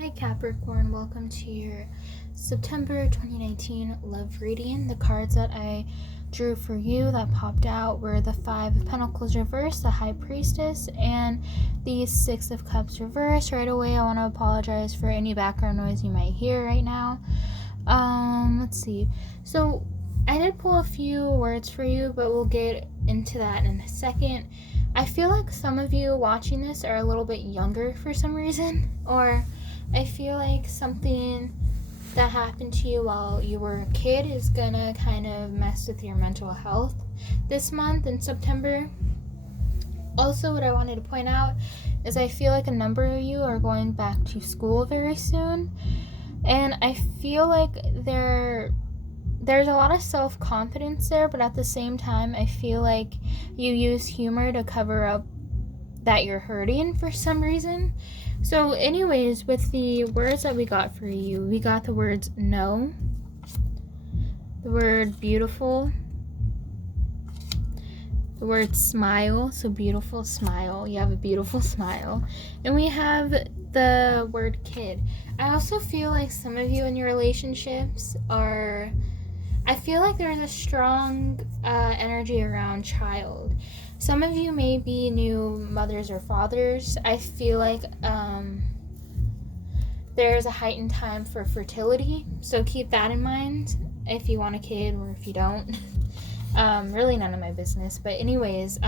Hi Capricorn, welcome to your September 2019 love reading. The cards that I drew for you that popped out were the Five of Pentacles reversed, the High Priestess, and the Six of Cups reversed. Right away, I want to apologize for any background noise you might hear right now. Let's see. So I did pull a few words for you, but we'll get into that in a second. I feel like some of you watching this are a little bit younger for some reason, or I feel like something that happened to you while you were a kid is gonna kind of mess with your mental health this month in September. Also, what I wanted to point out is I feel like a number of you are going back to school very soon, and I feel like there's a lot of self-confidence there, but at the same time I feel like you use humor to cover up that you're hurting for some reason. So anyways, with the words that we got for you, we got the words no, the word beautiful, the word smile, so beautiful smile, you have a beautiful smile, and we have the word kid. I also feel like some of you in your relationships I feel like there's a strong energy around child. Some of you may be new mothers or fathers. I feel like there's a heightened time for fertility, so keep that in mind if you want a kid or if you don't. Really none of my business, but anyways,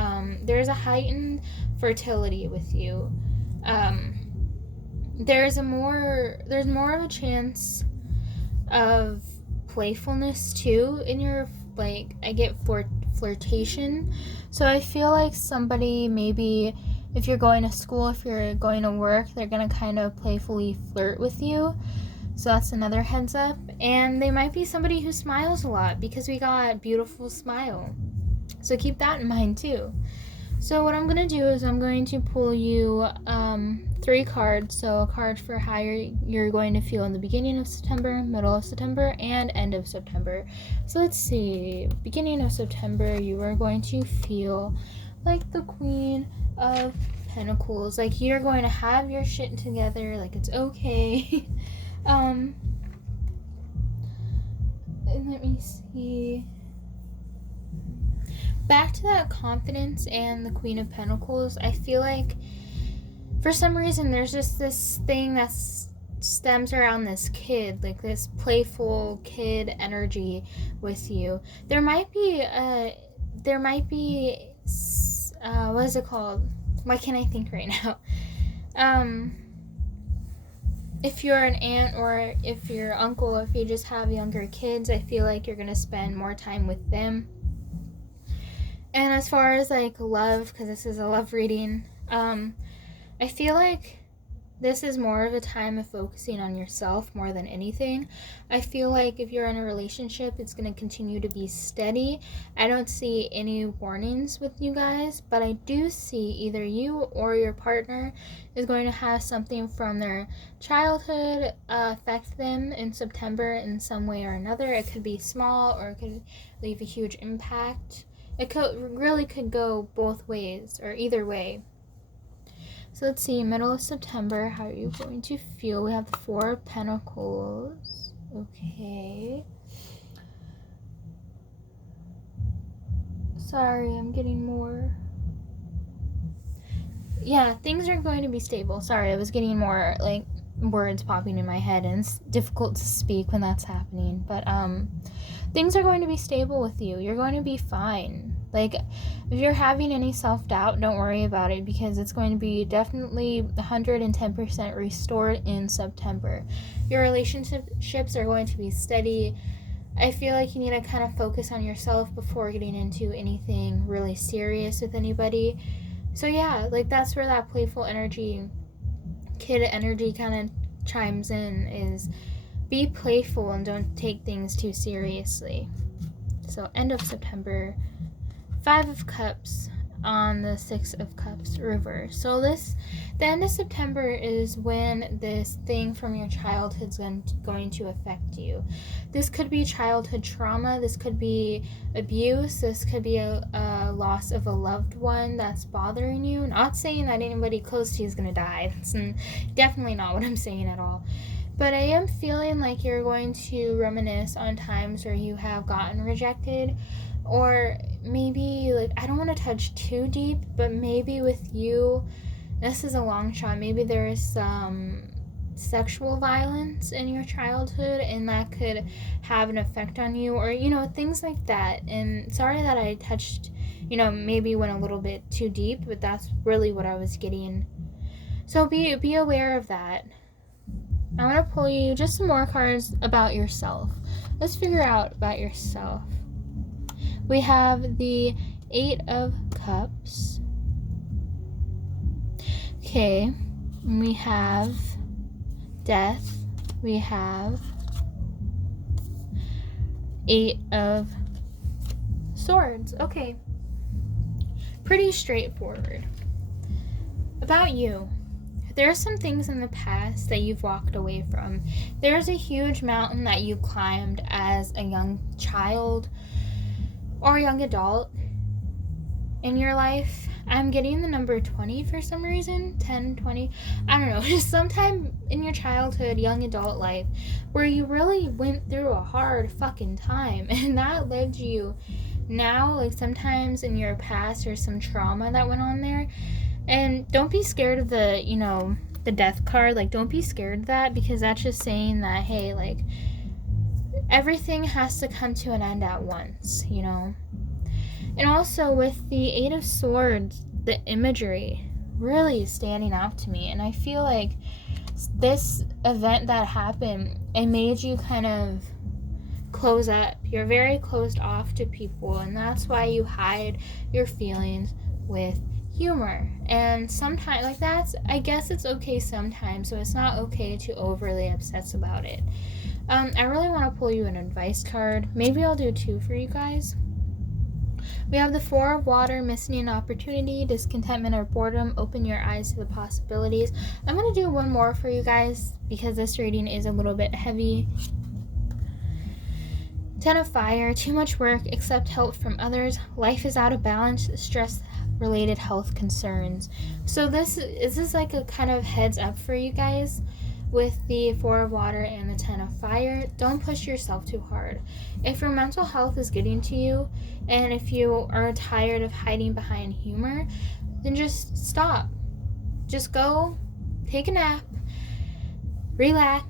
there's a heightened fertility with you. There's more of a chance of playfulness too in your, like, I get flirtation. So I feel like somebody, maybe if you're going to school, if you're going to work, they're gonna kind of playfully flirt with you. So that's another heads up. And they might be somebody who smiles a lot, because we got beautiful smile. So keep that in mind too. So what I'm going to do is I'm going to pull you 3 cards. So a card for how you're going to feel in the beginning of September, middle of September, and end of September. So let's see. Beginning of September, you are going to feel like the Queen of Pentacles. Like you're going to have your shit together. Like it's okay. And let me see. Back to that confidence and the Queen of Pentacles, I feel like for some reason there's just this thing that stems around this kid, like this playful kid energy with you. There might be what is it called? Why can't I think right now? If you're an aunt or if you're uncle, if you just have younger kids, I feel like you're gonna spend more time with them. And as far as like love, because this is a love reading, I feel like this is more of a time of focusing on yourself more than anything. I feel like if you're in a relationship, it's going to continue to be steady. I don't see any warnings with you guys, but I do see either you or your partner is going to have something from their childhood affect them in September in some way or another. It could be small or it could leave a huge impact. It could go both ways or either way. So let's see, middle of September, how are you going to feel? We have the Four of Pentacles. Okay. Sorry, I'm getting more. Yeah, things are going to be stable. Sorry, I was getting more like words popping in my head, and it's difficult to speak when that's happening. But things are going to be stable with you. You're going to be fine. Like, if you're having any self-doubt, don't worry about it, because it's going to be definitely 110% restored in September. Your relationships are going to be steady. I feel like you need to kind of focus on yourself before getting into anything really serious with anybody. So yeah, like that's where that playful energy, kid energy kind of chimes in, is be playful and don't take things too seriously. So end of September. 5 of Cups. on the Six of Cups reverse. So the end of September is when this thing from your childhood's going to affect you. This could be childhood trauma, this could be abuse, this could be a loss of a loved one that's bothering you. Not saying that anybody close to you is going to die. That's definitely not what I'm saying at all. But I am feeling like you're going to reminisce on times where you have gotten rejected, or maybe, like, I don't want to touch too deep, but maybe with you, this is a long shot, maybe there is some sexual violence in your childhood, and that could have an effect on you, or, things like that. And sorry that I touched, maybe went a little bit too deep, but that's really what I was getting. So be aware of that. I want to pull you just some more cards about yourself. Let's figure out about yourself. We have the Eight of Cups. Okay. We have Death. We have Eight of Swords. Okay. Pretty straightforward. About you. There are some things in the past that you've walked away from. There's a huge mountain that you climbed as a young child or a young adult in your life. I'm getting the number 20 for some reason. 10, 20. I don't know. Just sometime in your childhood, young adult life, where you really went through a hard fucking time. And that led you now, like sometimes in your past, there's some trauma that went on there. And don't be scared of the, the death card. Like, don't be scared of that, because that's just saying that, hey, like, everything has to come to an end at once, And also with the Eight of Swords, the imagery really is standing out to me. And I feel like this event that happened, it made you kind of close up. You're very closed off to people, and that's why you hide your feelings with humor. And sometimes, like, that's, I guess it's okay sometimes, so it's not okay to overly obsess about it. I really want to pull you an advice card. Maybe I'll do two for you guys. We have the Four of Water, missing an opportunity, discontentment or boredom, open your eyes to the possibilities. I'm going to do one more for you guys because this reading is a little bit heavy. Ten of Fire, too much work, accept help from others, life is out of balance, stress related health concerns. So this is like a kind of heads up for you guys with the Four of Water and the Ten of Fire. Don't push yourself too hard. If your mental health is getting to you, and if you are tired of hiding behind humor, then just stop. Just go take a nap, relax,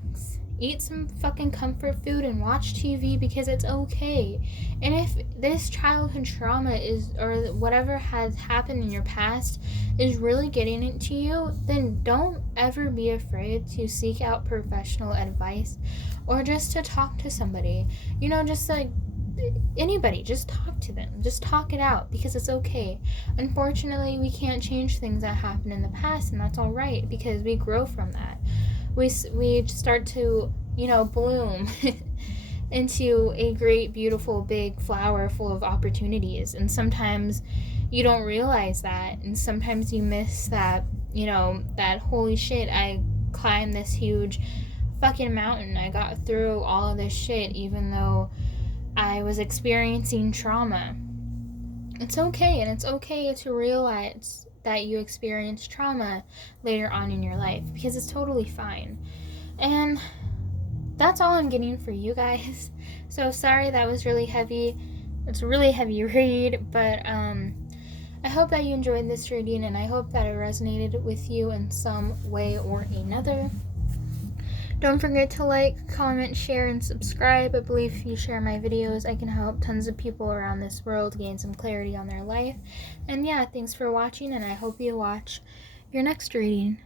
eat some fucking comfort food, and watch TV, because it's okay. And if this childhood trauma is, or whatever has happened in your past, is really getting into you, then don't ever be afraid to seek out professional advice, or just to talk to somebody. Just like anybody, just talk to them. Just talk it out, because it's okay. Unfortunately, we can't change things that happened in the past, and that's all right, because we grow from that. We start to, bloom into a great, beautiful, big flower full of opportunities. And sometimes you don't realize that. And sometimes you miss that, that holy shit, I climbed this huge fucking mountain. I got through all of this shit, even though I was experiencing trauma. It's okay. And it's okay to realize that you experience trauma later on in your life, because it's totally fine. And that's all I'm getting for you guys. So sorry that was really heavy. It's a really heavy read, but I hope that you enjoyed this reading, and I hope that it resonated with you in some way or another. Don't forget to like, comment, share, and subscribe. I believe if you share my videos, I can help tons of people around this world gain some clarity on their life. And yeah, thanks for watching, and I hope you watch your next reading.